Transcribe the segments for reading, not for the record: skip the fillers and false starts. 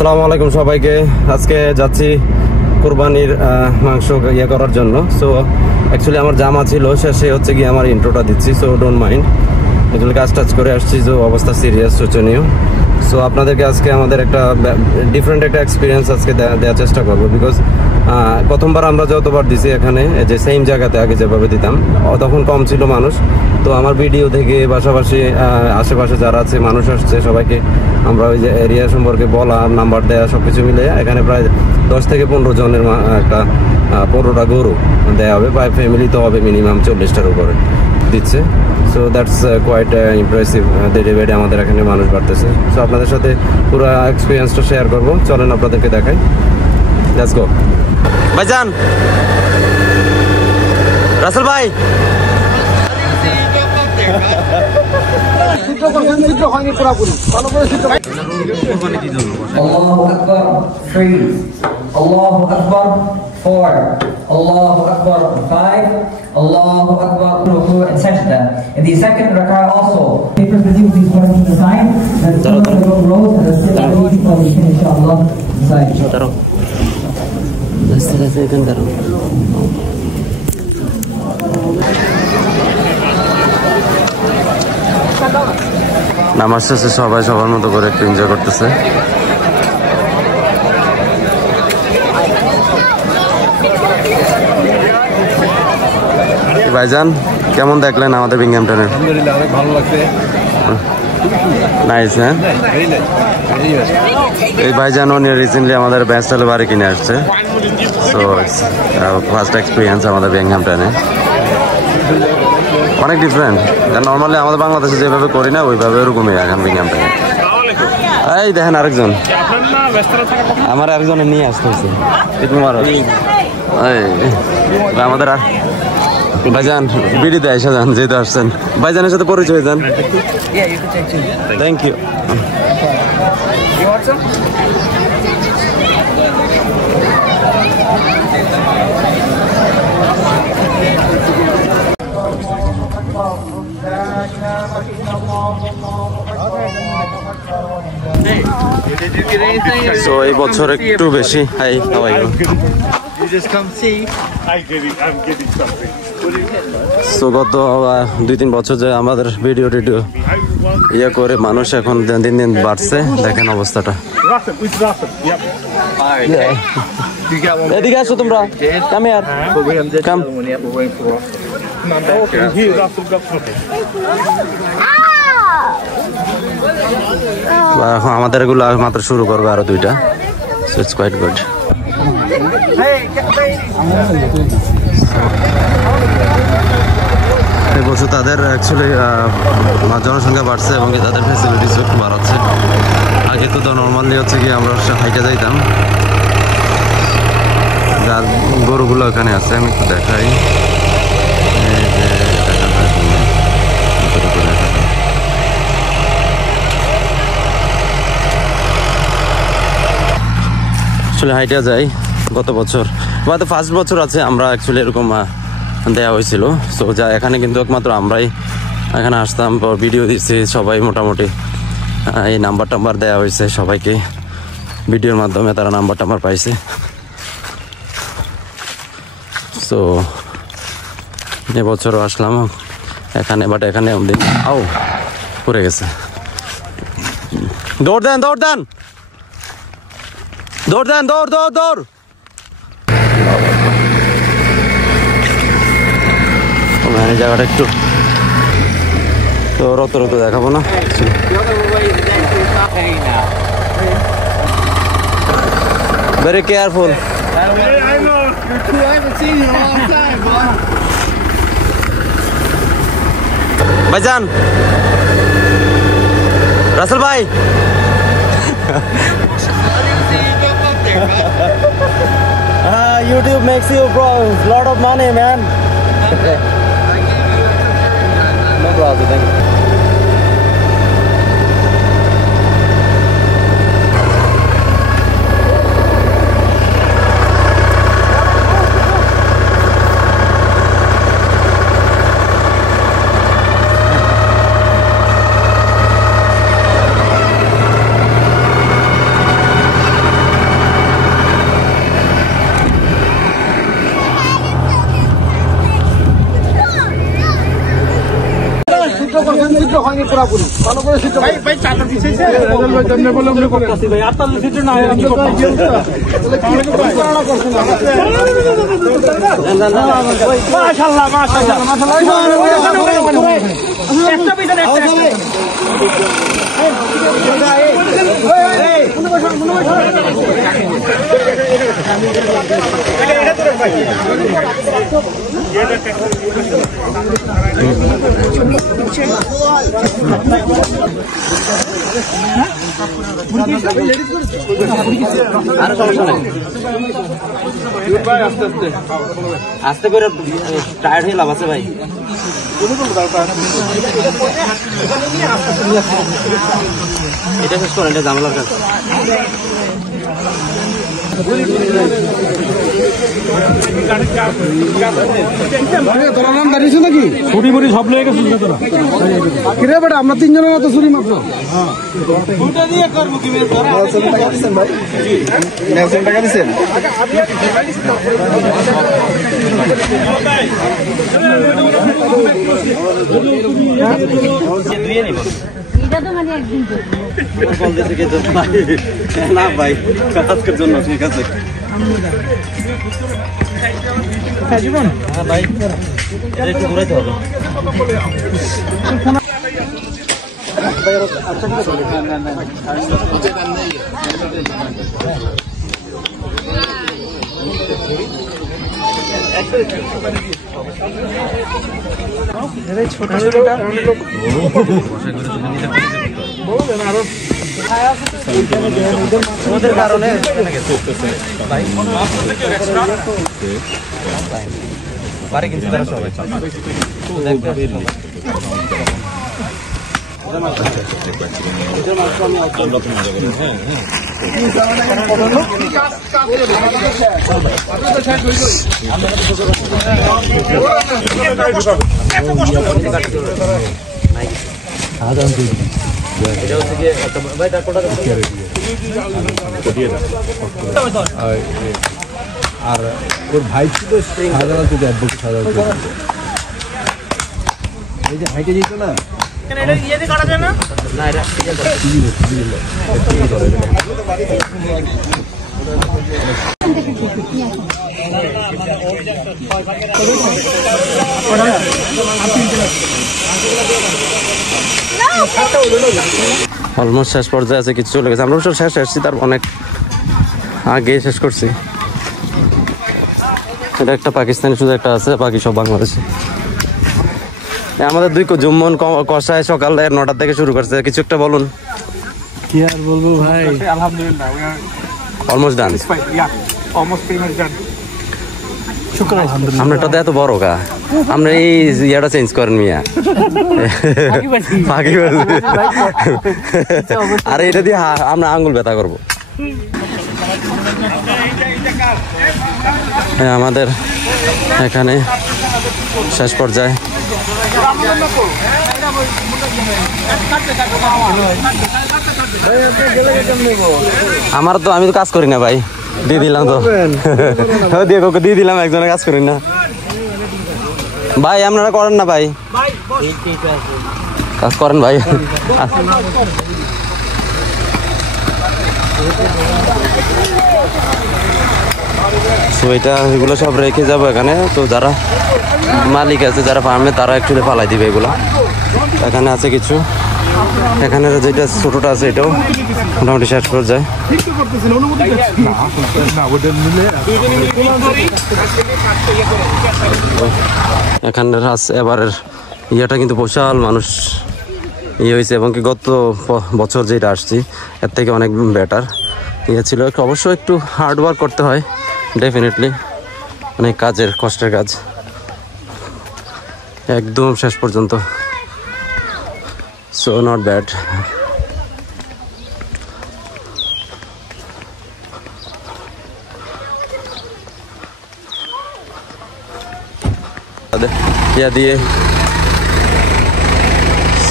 আসসালামু আলাইকুম সবাইকে। আজকে যাচ্ছি কুরবানির মাংস ইয়ে করার জন্য। সো অ্যাকচুয়ালি আমার জামা ছিল, শেষে হচ্ছে গিয়ে আমার ইন্ট্রোটা দিচ্ছি। সো ডোন্ট মাইন্ড, অ্যাকচুয়ালি কাজ টাজ করে আসছি, যে অবস্থা সিরিয়াস, শোচনীয়। সো আপনাদেরকে আজকে আমাদের একটা ডিফারেন্ট একটা এক্সপিরিয়েন্স আজকে দেওয়ার চেষ্টা করবো। বিকজ প্রথমবার আমরা যতবার দিছি এখানে, যে সেম জায়গাতে আগে যেভাবে দিতাম, তখন কম ছিল মানুষ। তো আমার ভিডিও থেকে পাশাপাশি আশেপাশে যারা আছে মানুষ আসছে, সবাইকে আমরা ওই যে এরিয়া সম্পর্কে বলা, নাম্বার দেওয়া, সব কিছু মিলে এখানে প্রায় 10 থেকে 15 জনের একটা 15টা গরু দেওয়া হবে। প্রায় ফ্যামিলি তো হবে মিনিমাম 40টার উপরে দিচ্ছে। So that's quite impressive. Day by day আমাদের এখানে মানুষ বাড়তেছে। সো আপনাদের সাথে পুরো এক্সপিরিয়েন্সটা শেয়ার করবো, চলেন আপনাদেরকে দেখাই। Let's go. ভাইজান, রাসেল ভাই, Allahu Akbar, 3. Allahu Akbar, 4. Allahu Akbar, 5. Allahu Akbar, ruku and sajda. In the second rak'ah also, papers with you, please put them aside. And some of the rows that are still waiting for we can inshallah decide. নামাজ শেষে সবাই সবার মতো করে একটু enjoy করতেছে। ভাইজান, কেমন দেখলেন আমাদের বিংহামটনের? আলহামদুলিল্লাহ, অনেক ভালো লাগছে। নাইস। হ্যাঁ, এই ভাইজান রিসেন্টলি আমাদের ব্যাস্টালে বাড়ি কিনে আসছে। সো ফার্স্ট এক্সপিরিয়েন্স আমাদের বিংহামটনে, অনেক ডিফারেন্ট। নর্মালি আমাদের বাংলাদেশে যেভাবে করি না, ওইভাবে ওরকমই এখন বিংহামটনে। এই দেখেন আরেকজন, আমার আরেকজনে নিয়ে আসতেছে আমাদের ভাইজান বিড়ি দেয় সাজান, যেহেতু আসছেন ভাইজানের সাথে পরিচয় হয়ে যান। Thank you. So এই বছর একটু বেশি। Hi, how are you? You just come see. I'm getting something. So গত 2-3 বছর যে আমাদের ভিডিও ইয়ে করে মানুষ এখন দিন দিন বাড়ছে। দেখেন অবস্থাটা। এদিকে আসো তোমরা, কাম হিয়ার, কাম। এখন আমাদের এগুলো মাত্র শুরু করবে, আরো 2টা। So it's quite good. এই বছর তাদের অ্যাকচুয়ালি জনসংখ্যা বাড়ছে এবং তাদের ফ্যাসিলিটিস একটু বাড়াচ্ছে। আগে তো নর্মালি হচ্ছে কি আমরা হাইটে যাইতাম। যার গরুগুলো এখানে আছে আমি একটু দেখাই। আসলে হাইটে যাই। গত বছর বা ফার্স্ট বছর আছে আমরা অ্যাকচুয়ালি এরকম দেওয়া হয়েছিল। সো যা এখানে কিন্তু একমাত্র আমরাই এখানে আসতাম, ভিডিও দিচ্ছি সবাই, মোটামুটি এই নাম্বার দেওয়া হয়েছে সবাইকে, ভিডিওর মাধ্যমে তারা নাম্বার পাইছে। সো এবছরও আসলাম এখানে, বাট এখানে আও পড়ে গেছে। দৌড় দেন, দৌড় দেন, দৌড় দেন, দৌড় দৌড় দৌড়। জায়গাটা একটু তো রক্ত দেখাবো না, ভেরি কেয়ারফুল। ভাইজান, রাসেল ভাই, YouTube makes you lot of money, man. No problem, thank you. হয়নি পুরোপুরি ভালো করে সিদ্ধ ভাই ভাই চাদর দিছেছে ভাই কেমনে বলে আমরা করতেছি ভাই আপনার সিদ্ধ না হয় আমি করতেছি তাহলে কি করোনা করছেন মাশাআল্লাহ মাশাআল্লাহ মাশাআল্লাহ একটা পিছনে আস্তে করে টায়ার্ড হয়ে লাভ আছে ভাই এটা শেষ করেন এটা জানালার কাছে তোরা নাম দাঁড়িয়েছে নাকি ছুটি মুড়ি সব লেগে গেছে তোরা কিরে বেটা আমরা তিনজনের মতো ছুরি মাত্র টাকা দিচ্ছেন না ভাই আজকের জন্য ঠিক আছে ভাই একটু ঘুরাইতে হবে ওদের কারণে বাড়ি কিন্তু তারা সবাই আর ওর ভাই ছিল সাধারণ এই যে হাইটে যেত না অলমোস্ট শেষ পর্যায়ে আছে কিছু চলে গেছে আমরা শেষ আসছি তার অনেক আগে শেষ করছি এটা একটা পাকিস্তানি শুধু একটা আছে বাকি সব বাংলাদেশি আমাদের দুই জুম্মন কষায় সকাল 9টা থেকে শুরু করছে কিছু একটা বলুন কি আর বলবো ভাই আলহামদুলিল্লাহ অলমোস্ট ডান আপনারটা এত বড় কা আপনি এই ইয়াটা চেঞ্জ করেন মিয়া আরে এটা দিয়ে আমরা আঙ্গুল ব্যথা করবো আমাদের এখানে শেষ পর্যায়ে আমার তো আমি তো কাজ করি না ভাই দিয়ে দিলাম তো দিয়ে দিলাম একজনের কাজ করি না ভাই আপনারা করেন না ভাই কাজ করেন ভাই তো এটা এগুলো সব রেখে যাবো এখানে তো যারা মালিক আছে যারা ফার্মে তারা একচুয়ালি ফালাই দিবে এগুলো এখানে আছে কিছু এখানে যেটা ছোটটা আছে এটাও মোটামুটি শেষ পর্যায়ে এখানের এবারের ইয়েটা কিন্তু বিশাল মানুষ ইয়ে হয়েছে এবং কি গত বছর যেটা আসছি এর থেকে অনেক বেটার ইয়ে ছিল অবশ্যই একটু হার্ড ওয়ার্ক করতে হয় ডেফিনেটলি অনেক কাজের কষ্টের কাজ একদম শেষ পর্যন্ত সো নট ব্যাড ইয়া দিয়ে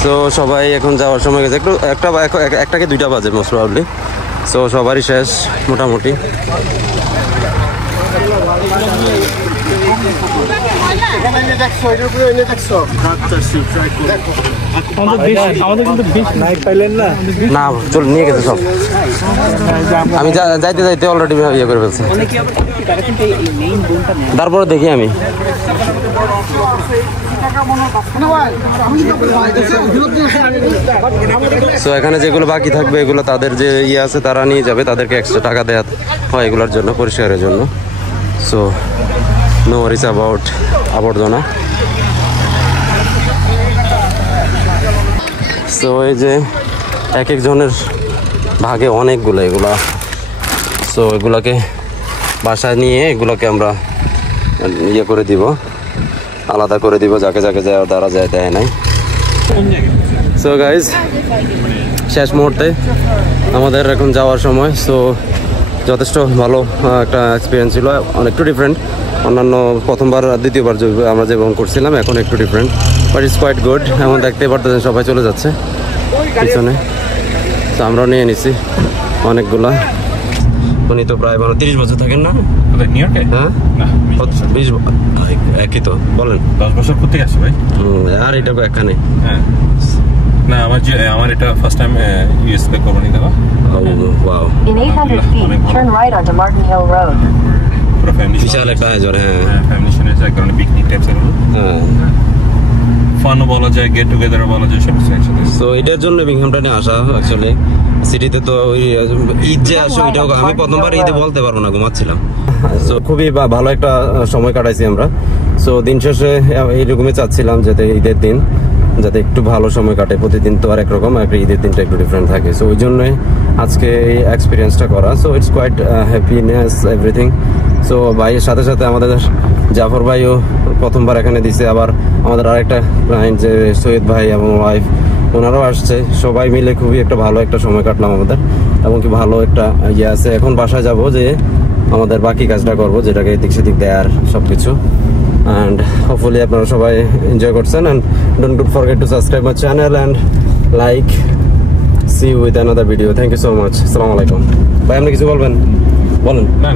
সো সবাই এখন যাওয়ার সময় গেছে একটু একটাকে 2টা বাজে মোস্ট প্রবাবলি সো সবারই শেষ মোটামুটি আমাদের কিন্তু বেশ নাইট পাইলেন না না চল নিয়ে গেছে সব আমি যাইতে যাইতে অলরেডি ইয়ে করে ফেলছি তারপরে দেখি আমি সো এখানে যেগুলো বাকি থাকবে এগুলো তাদের যে ইয়ে আছে তারা নিয়ে যাবে তাদেরকে এক্সট্রা টাকা দেওয়া হয় এগুলোর জন্য পরিষ্কারের জন্য সো নো ওয়ারিজ অ্যাবাউট আবর্জনা সো এই যে এক একজনের ভাগে অনেকগুলো এগুলা সো এগুলাকে বাসায় নিয়ে এগুলোকে আমরা ইয়ে করে দিব আলাদা করে দিব যাকে যাকে যাওয়ার দ্বারা যায় দেয় নাই সো গাইজ শেষ মুহূর্তে আমাদের এখন যাওয়ার সময় সো যথেষ্ট ভালো একটা এক্সপিরিয়েন্স ছিল অনেকটু ডিফারেন্ট অন্যান্য প্রথমবার দ্বিতীয়বার আমরা যেমন করছিলাম এখন একটু different but it's quite good এমন দেখতে পারতেছেন সবাই চলে যাচ্ছে পিছনে তো আমরাও নিয়ে নিছি অনেকগুলা উনি তো প্রায় 30 বছর থাকেন না হ্যাঁ 20 একই তো বলেন 10 বছর করতে আসছে ভাই আর এটা এখানে হ্যাঁ না আমার এটা first time US pay company দেওয়া wow In 800 feet, turn right onto Martin Hill Road. পুরো ফ্যামিলি বিশাল একটা আয়োজন হ্যাঁ ফ্যামিলি সাথে এক ধরনের পিকনিক টাইপস এর ফানও বলা যায় গেট টুগেদারও বলা যায় সব কিছু একসাথে সো এটার জন্য বিংহামটানে আসা অ্যাকচুয়ালি সিটিতে তো ওই ঈদ যে আসে ওইটাও আমি প্রথমবার ঈদে বলতে পারবো না ঘুমাচ্ছিলাম সো খুবই ভালো একটা সময় কাটাইছি আমরা সো দিন শেষে এইরকমই চাচ্ছিলাম যাতে ঈদের দিন যাতে একটু ভালো সময় কাটে প্রতিদিন তো আর একরকম একটা ঈদের দিনটা একটু ডিফারেন্ট থাকে সো ওই জন্যই আজকে এই এক্সপিরিয়েন্সটা করা so it's quite happiness everything so ভাইয়ের সাথে সাথে আমাদের জাফর ভাইও প্রথমবার এখানে দিছে আবার আমাদের আরেকটা ক্লায়েন্ট যে সৈয়দ ভাই এবং ওয়াইফ ওনারাও আসছে সবাই মিলে খুবই একটা ভালো একটা সময় কাটলাম আমাদের এবং কি ভালো একটা ইয়ে আছে এখন বাসায় যাব যে আমাদের বাকি কাজটা করবো যেটাকে এদিক সেদিক দেয়ার সব কিছু and hopefully আপনারা সবাই এনজয় করছেন and don't forget to subscribe my channel and like see you with another video thank you so much আসসালামু আলাইকুম ভাই আপনি কিছু বলবেন বলেন না